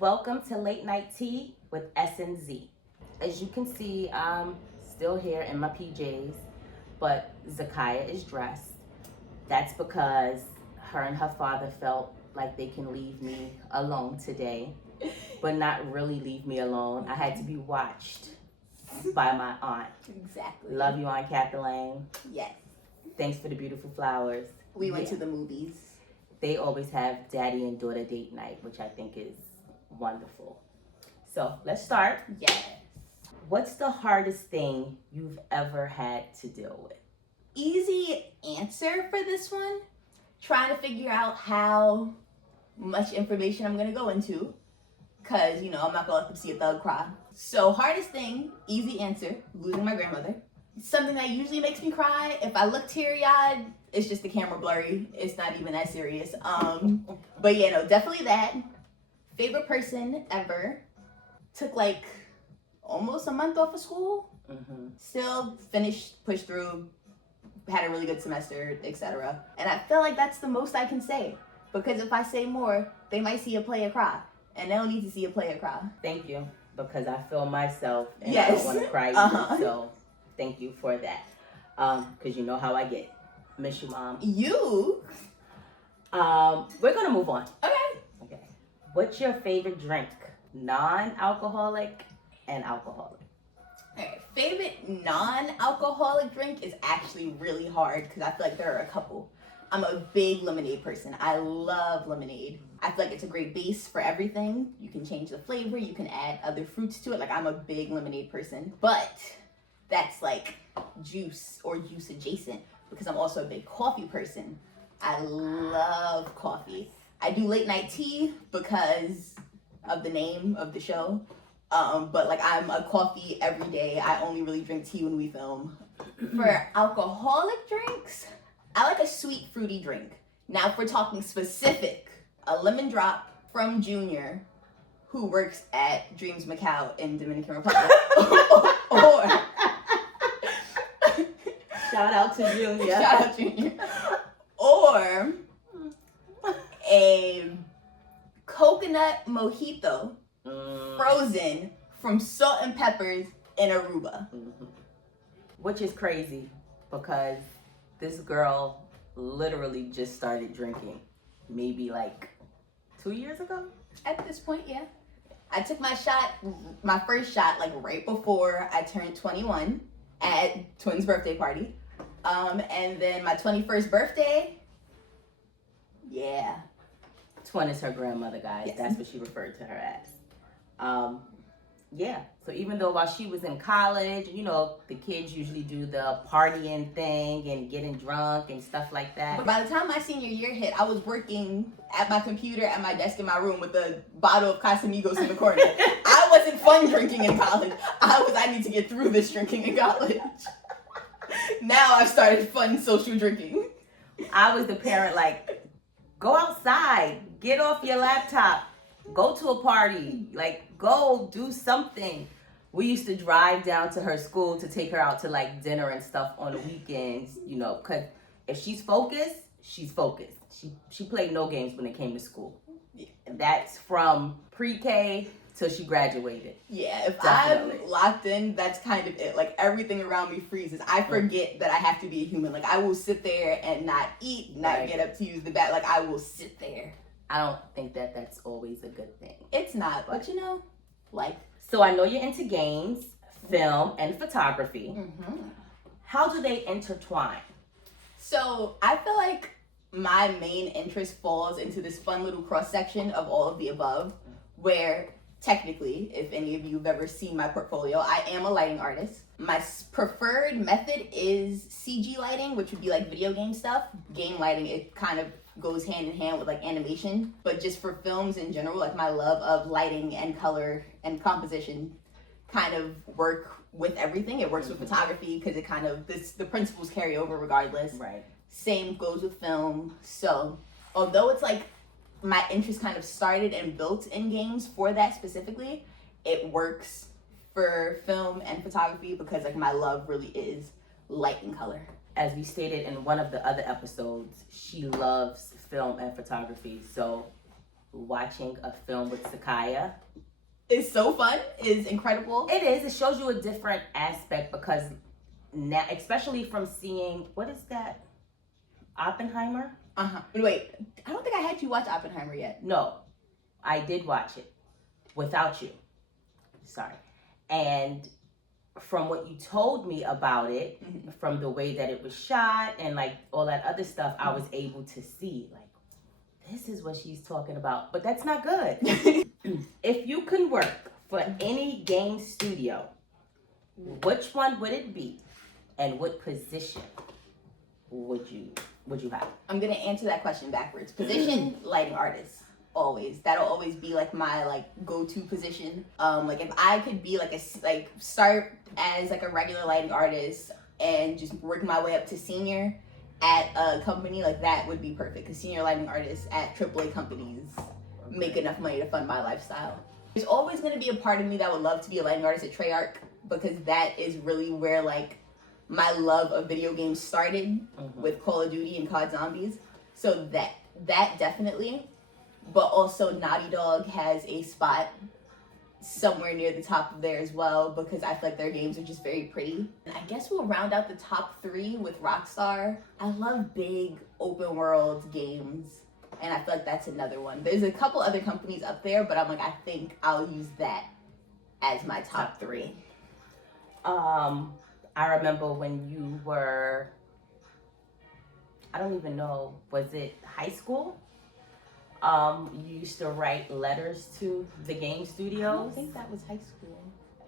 Welcome to Late Night Tea with S&Z. As you can see, I'm still here in my PJs, but Zakiya is dressed. That's because her and her father felt like they can leave me alone today, but not really leave me alone. I had to be watched by my aunt. Exactly. Love you, Aunt Kathleen. Yes. Thanks for the beautiful flowers. We went to the movies. They always have daddy and daughter date night, which I think is wonderful. So let's start. Yes. What's the hardest thing you've ever had to deal with? Easy answer for this one. Trying to figure out how much information I'm gonna go into. Cause I'm not gonna let them see a thug cry. So hardest thing, easy answer, losing my grandmother. Something that usually makes me cry. If I look teary-eyed, it's just the camera blurry. It's not even that serious. But yeah, no, definitely that. Favorite person ever. Took like almost a month off of school. Mm-hmm. Still finished, pushed through, had a really good semester, etc. And I feel like that's the most I can say. Because if I say more, they might see a player cry. And they don't need to see a player cry. Thank you, because I feel myself and I Yes. don't want to cry either. So thank you for that. Because you know how I get. Miss you, Mom. You? We're going to move on. Okay. What's your favorite drink? Non-alcoholic and alcoholic. Alright, favorite non-alcoholic drink is actually really hard because I feel like there are a couple. I'm a big lemonade person. I love lemonade. I feel like it's a great base for everything. You can change the flavor, you can add other fruits to it. Like, I'm a big lemonade person. But that's like juice or juice adjacent because I'm also a big coffee person. I love coffee. I do late night tea because of the name of the show. But like, I'm a coffee every day. I only really drink tea when we film. For alcoholic drinks, I like a sweet fruity drink. Now, if we're talking specific, a lemon drop from Junior, who works at Dreams Macau in Dominican Republic. or Shout out to Junior. Shout out Junior. Or a coconut mojito frozen from Salt and Peppers in Aruba. Mm-hmm. Which is crazy because this girl literally just started drinking maybe like 2 years ago. At this point, yeah. I took my first shot, like right before I turned 21 at Twins' birthday party. And then my 21st birthday, yeah. Twin is her grandmother, guys. Yes. That's what she referred to her as. Yeah. So even though while she was in college, the kids usually do the partying thing and getting drunk and stuff like that. But by the time my senior year hit, I was working at my computer at my desk in my room with a bottle of Casamigos in the corner. I wasn't fun drinking in college. I need to get through this drinking in college. Now I've started fun social drinking. I was the parent, like, go outside, get off your laptop, go to a party, like, go do something. We used to drive down to her school to take her out to, like, dinner and stuff on the weekends, because if she's focused, she's focused. She played no games when it came to school. Yeah. That's from pre-K till she graduated. Yeah, if Definitely. I'm locked in, that's kind of it. Like, everything around me freezes. I forget that I have to be a human. Like, I will sit there and not eat, not get up to use the bath. Like, I will sit there. I don't think that that's always a good thing. It's not, but life. So I know you're into games, film, and photography. Mm-hmm. How do they intertwine? So I feel like my main interest falls into this fun little cross section of all of the above, where technically, if any of you have ever seen my portfolio, I am a lighting artist. My preferred method is CG lighting, which would be like video game stuff. Game lighting, it kind of goes hand in hand with like animation, but just for films in general, like my love of lighting and color and composition kind of work with everything. It works with photography because it kind of, the principles carry over regardless. Right. Same goes with film. So although it's like my interest kind of started and built in games for that specifically, it works for film and photography because like my love really is light and color. As we stated in one of the other episodes, she loves film and photography. So watching a film with Zakaya. It's so fun. It's incredible. It is. It shows you a different aspect because now, especially from seeing, what is that? Oppenheimer? Wait, I don't think I had you watch Oppenheimer yet. No, I did watch it without you. Sorry. And from what you told me about it, from the way that it was shot and like all that other stuff, I was able to see like, this is what she's talking about. But that's not good. If you can work for any game studio, which one would it be? And what position would you have? I'm gonna answer that question backwards. Position, lighting artist. Always. That'll always be like my like go-to position. Like if I could be like start as like a regular lighting artist and just work my way up to senior at a company, like that would be perfect. Because senior lighting artists at AAA companies make enough money to fund my lifestyle. There's always gonna be a part of me that would love to be a lighting artist at Treyarch because that is really where like my love of video games started with Call of Duty and COD Zombies. So that definitely. But also Naughty Dog has a spot somewhere near the top of there as well because I feel like their games are just very pretty. And I guess we'll round out the top 3 with Rockstar. I love big open world games and I feel like that's another one. There's a couple other companies up there, but I'm like, I think I'll use that as my top 3. I remember when you were, I don't even know, was it high school? You used to write letters to the game studios. I don't think that was high school.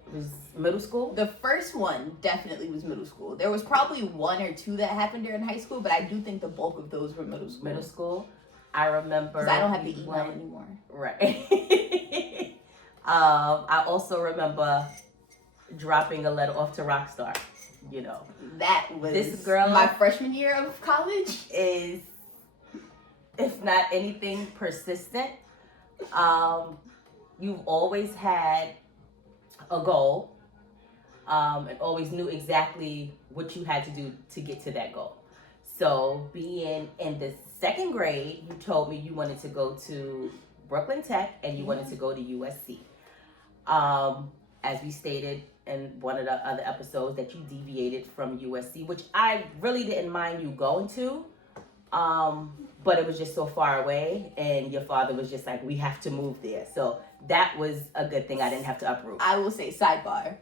It was middle school? The first one definitely was middle school. There was probably 1 or 2 that happened during high school, but I do think the bulk of those were middle school. Middle school. I remember. Because I don't have the email anymore. Right. I also remember dropping a letter off to Rockstar. You know, that was this girl, my freshman year of college, is, if not anything, persistent. You've always had a goal and always knew exactly what you had to do to get to that goal. So being in the 2nd grade, you told me you wanted to go to Brooklyn Tech and you wanted to go to USC. As we stated in one of the other episodes, that you deviated from USC, which I really didn't mind you going to. But it was just so far away and your father was just like, we have to move there. So that was a good thing. I didn't have to uproot. I will say, sidebar,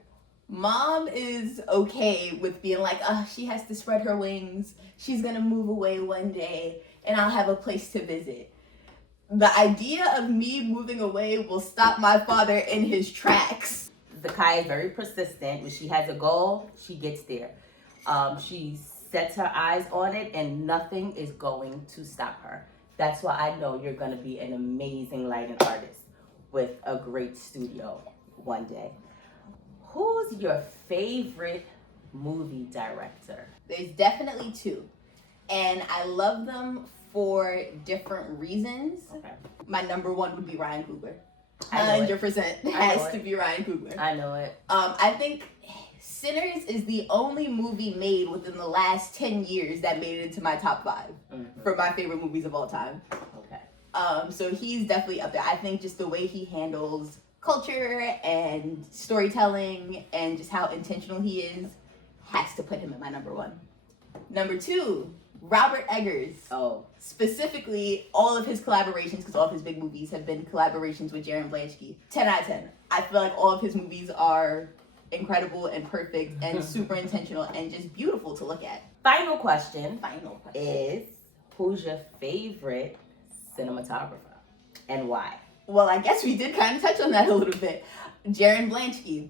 Mom is okay with being like, she has to spread her wings. She's gonna move away one day and I'll have a place to visit. The idea of me moving away will stop my father in his tracks. Zakaya is very persistent. When she has a goal, she gets there. She sets her eyes on it and nothing is going to stop her. That's why I know you're going to be an amazing lighting artist with a great studio one day. Who's your favorite movie director? There's definitely 2. And I love them for different reasons. Okay. My number 1 would be Ryan Coogler. 100% has to be Ryan Coogler. I know it. I think Sinners is the only movie made within the last 10 years that made it into my top 5 for my favorite movies of all time. Okay. So he's definitely up there. I think just the way he handles culture and storytelling and just how intentional he is has to put him at my number 1. Number 2, Robert Eggers. Oh. Specifically, all of his collaborations, because all of his big movies have been collaborations with Jaron Blaschke. 10 out of 10. I feel like all of his movies are incredible and perfect and super intentional and just beautiful to look at. Final question Is, who's your favorite cinematographer and why? Well, I guess we did kind of touch on that a little bit. Jaron Blaschke.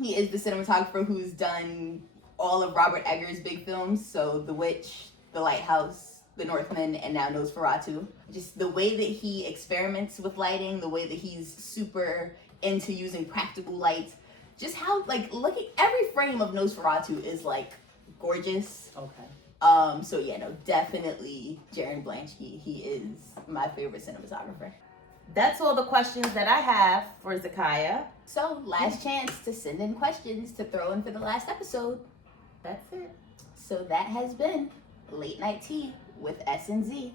He is the cinematographer who's done all of Robert Eggers' big films, so The Witch, The Lighthouse, The Northman, and now Nosferatu. Just the way that he experiments with lighting, the way that he's super into using practical lights, just how, like, look at every frame of Nosferatu is, like, gorgeous. Okay. So yeah, no, definitely Jaron Blaschke. He is my favorite cinematographer. That's all the questions that I have for Zakaya. So, last chance to send in questions to throw in for the last episode. That's it. So that has been Late Night Tea with S&Z.